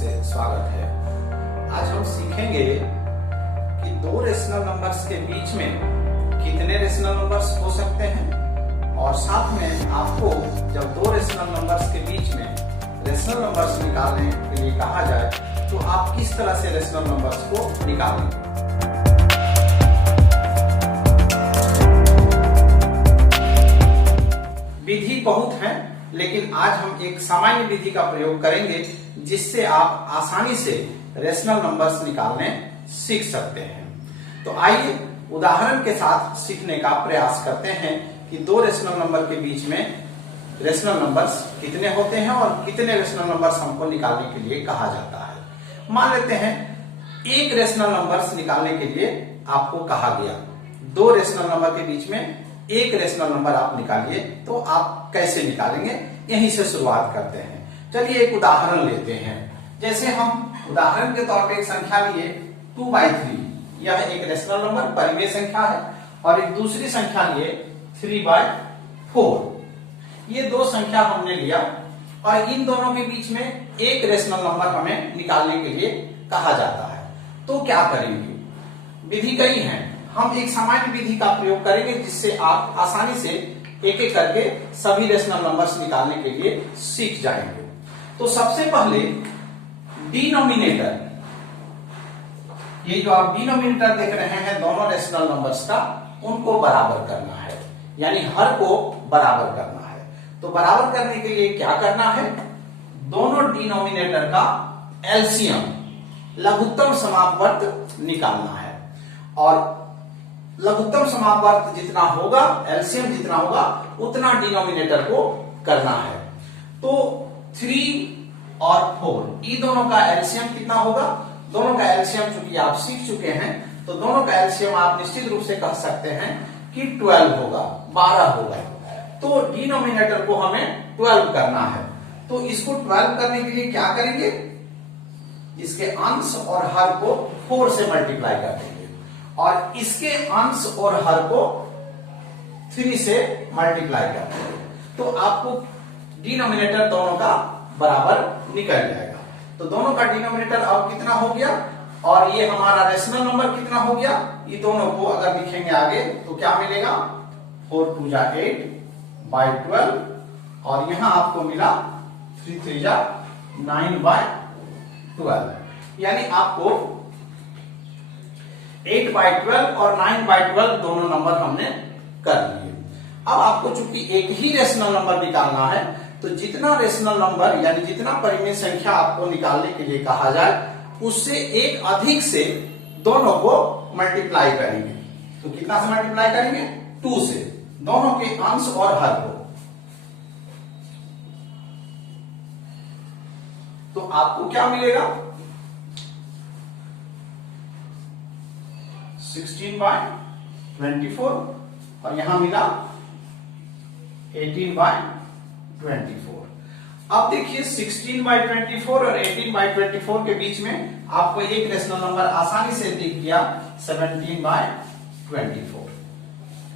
से स्वागत है। आज हम सीखेंगे कि दो रेशनल नंबर्स के बीच में कितने रेशनल नंबर्स हो सकते हैं और साथ में आपको जब दो रेशनल नंबर्स के बीच में रेशनल नंबर्स निकालने के लिए कहा जाए तो आप किस तरह से रेशनल नंबर्स को निकालेंगे। विधि बहुत है, लेकिन आज हम एक सामान्य विधि का प्रयोग करेंगे जिससे आप आसानी से रेशनल नंबर्स निकालने सीख सकते हैं। तो आइए उदाहरण के साथ सीखने का प्रयास करते हैं कि दो रेशनल नंबर के बीच में रेशनल नंबर्स कितने होते हैं और कितने रेशनल नंबर्स हमको निकालने के लिए कहा जाता है। मान लेते हैं एक रेशनल नंबर्स निकालने के लिए आपको कहा गया, दो रेशनल नंबर के बीच में एक रेशनल नंबर आप निकालिए, तो आप कैसे निकालेंगे यहीं से शुरुआत करते हैं। चलिए एक उदाहरण लेते हैं। जैसे हम उदाहरण के तौर पे एक संख्या लिए 2/3, यह एक रेशनल नंबर परिमेय संख्या है, और एक दूसरी संख्या लिए 3/4। ये दो संख्या हमने लिया और इन दोनों के बीच में एक रेशनल नंबर हमें निकालने के लिए कहा जाता है। तो क्या करेंगे? विधि कई है, हम एक सामान्य विधि का प्रयोग करेंगे जिससे आप आसानी से एक एक करके सभी रेशनल नंबर्स निकालने के लिए सीख जाएंगे। तो सबसे पहले डिनोमिनेटर, ये जो आप डिनोमिनेटर देख रहे हैं दोनों रेशनल नंबर्स का, उनको बराबर करना है, यानी हर को बराबर करना है। तो बराबर करने के लिए क्या करना है? दोनों डिनोमिनेटर का एलसीएम, लघुत्तम समापवर्त निकालना है, और लघुत्तम समापवर्त जितना होगा, एलसीएम जितना होगा, उतना डिनोमिनेटर को करना है। तो 3 और 4 ये दोनों का एलसीएम कितना होगा? दोनों का एलसीएम चूंकि आप सीख चुके हैं, तो दोनों का एलसीएम आप निश्चित रूप से कह सकते हैं कि 12 होगा, 12 होगा। तो डिनोमिनेटर को हमें 12 करना है। तो इसको 12 करने के लिए क्या करेंगे? इसके अंश और हर को 4 से मल्टीप्लाई कर देंगे, और इसके अंश और हर को 3 से मल्टीप्लाई कर देंगे। तो आपको डिनोमिनेटर दोनों का बराबर निकल जाएगा। तो दोनों का डिनोमिनेटर अब कितना हो गया, और ये हमारा रेशनल नंबर कितना हो गया? ये दोनों को अगर लिखेंगे आगे तो क्या मिलेगा? 4 2 जा 8/12, और यहां आपको मिला 3 3 जा 9/12, यानी आपको 8/12 और 9/12 दोनों नंबर हमने कर लिए। अब आपको चूंकि एक ही रेशनल नंबर निकालना है, तो जितना रेशनल नंबर यानी जितना परिमेय संख्या आपको निकालने के लिए कहा जाए, उससे एक अधिक से दोनों को मल्टीप्लाई करेंगे। तो कितना से मल्टीप्लाई करेंगे? 2 से, दोनों के अंश और हर को। तो आपको क्या मिलेगा? 16/24, और यहां मिला 18/24। अब देखिए 16/24 और 18/24 के बीच में आपको एक रेशनल नंबर आसानी से दिख गया, 17/24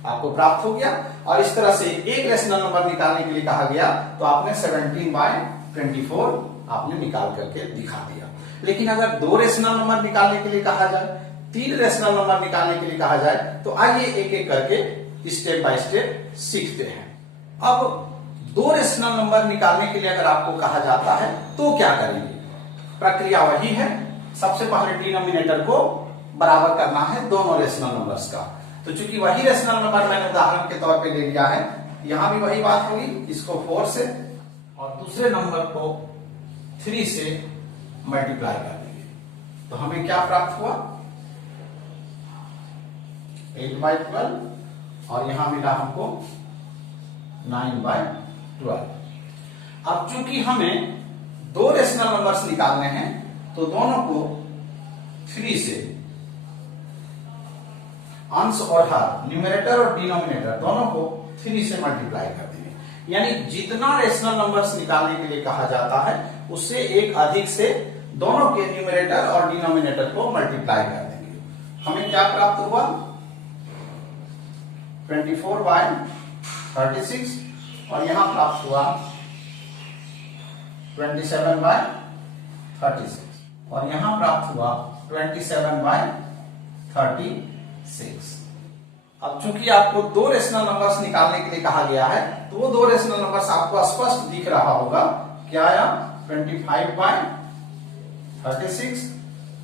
आपको प्राप्त हो गया। और इस तरह से एक रेशनल नंबर निकालने के लिए कहा गया, तो आपने 17/24 आपने निकाल करके दिखा दिया। लेकिन अगर दो रेशनल नंबर निकालने के लिए कहा जाए, 3 रेशनल नंबर निकालने के लिए कहा जाए, तो आइए एक एक करके स्टेप बाय स्टेप सीखते हैं। अब दो रेशनल नंबर निकालने के लिए अगर आपको कहा जाता है तो क्या करेंगे? प्रक्रिया वही है, सबसे पहले डिनोमिनेटर को बराबर करना है दोनों रेशनल नंबर्स का। तो चूंकि वही रेशनल नंबर मैंने उदाहरण के तौर पे ले लिया है, यहां भी वही बात होगी, इसको 4 से और दूसरे नंबर को 3 से मल्टीप्लाई कर देंगे। तो हमें क्या प्राप्त हुआ? 8/12, और यहां मिला हमको 9/12। अब चूंकि हमें दो रेशनल नंबर्स निकालने हैं, तो दोनों को 3 से, अंश और हर, न्यूमरेटर और डिनोमिनेटर दोनों को 3 से मल्टीप्लाई कर देंगे। यानी जितना रेशनल नंबर्स निकालने के लिए कहा जाता है, उससे एक अधिक से दोनों के न्यूमरेटर और डिनोमिनेटर को मल्टीप्लाई कर देंगे। हमें क्या प्राप्त हुआ? 24/36, और यहां प्राप्त हुआ 27/36। 36 और यहां प्राप्त हुआ 27/36। अब चूंकि आपको दो रेशनल नंबर्स निकालने के लिए कहा गया है तो वो दो रेशनल नंबर्स आपको स्पष्ट दिख रहा होगा। क्या आया? 25/36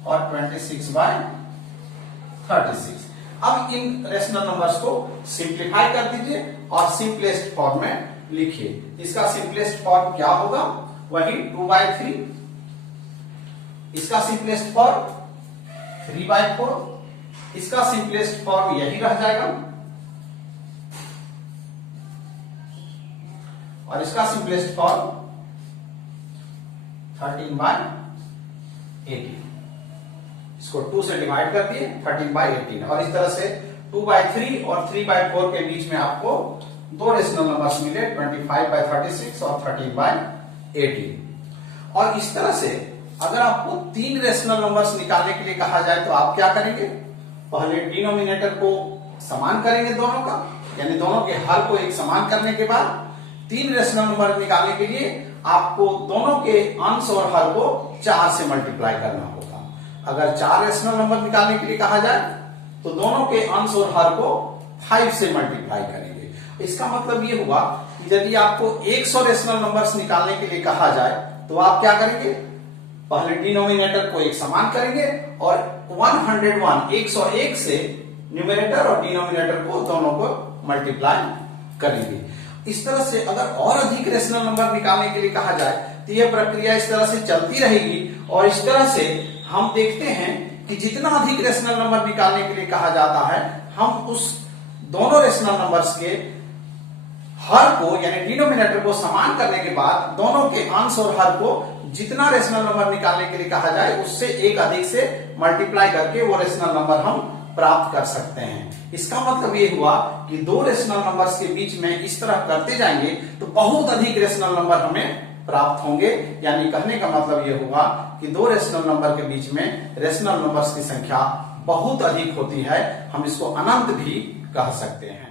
और 26/36। अब इन रेशनल नंबर्स को सिंप्लीफाई कर दीजिए और सिंपलेस्ट फॉर्म में लिखिए। इसका सिंपलेस्ट फॉर्म क्या होगा? वही 2/3। इसका सिंपलेस्ट फॉर्म 3/4। इसका सिंपलेस्ट फॉर्म यही रह जाएगा और इसका सिंपलेस्ट फॉर्म 13/18। इसको 2 से डिवाइड कर दिए 13/18 और इस तरह से 2/3 और 3/4 के बीच में आपको दो रेशनल नंबर्स मिले 25/36 और 13/18। और इस तरह से अगर आपको तीन रेशनल नंबर्स निकालने के लिए कहा जाए तो आप क्या करेंगे? पहले डिनोमिनेटर को समान करेंगे दोनों का, यानी दोनों के हर को एक समान करने के बाद तीन रेशनल नंबर निकालने के लिए आपको दोनों के अंश और हर को 4 से मल्टीप्लाई करना होगा। अगर 4 रेशनल नंबर निकालने के लिए कहा जाए तो दोनों के अंश और हर को 5 से मल्टीप्लाई करेंगे। इसका मतलब ये हुआ कि यदि आपको 100 रेशनल नंबर्स निकालने के लिए कहा जाए तो आप क्या करेंगे? पहले डिनोमिनेटर को एक समान करेंगे और 101 से न्यूमरेटर और डिनोमिनेटर को दोनों को मल्टीप्लाई करेंगे। इस तरह से अगर और अधिक रेशनल नंबर निकालने के लिए कहा जाए तो यह प्रक्रिया इस तरह से चलती रहेगी और इस तरह से हम देखते हैं कि जितना अधिक रेशनल नंबर निकालने के लिए कहा जाता है हम उस दोनों रेशनल नंबर्स के हर को यानी डिनोमिनेटर को समान करने के बाद दोनों के अंश और हर को जितना रेशनल नंबर निकालने के लिए कहा जाए उससे एक अधिक से मल्टीप्लाई करके वो रेशनल नंबर हम प्राप्त कर सकते हैं। इसका मतलब ये हुआ कि दो रेशनल नंबर्स के बीच में इस तरह करते जाएंगे तो बहुत अधिक रेशनल नंबर हमें प्राप्त होंगे। यानी कहने का मतलब ये हुआ कि दो रेशनल नंबर के बीच में रेशनल नंबर्स की संख्या बहुत अधिक होती है। हम इसको अनंत भी कह सकते हैं।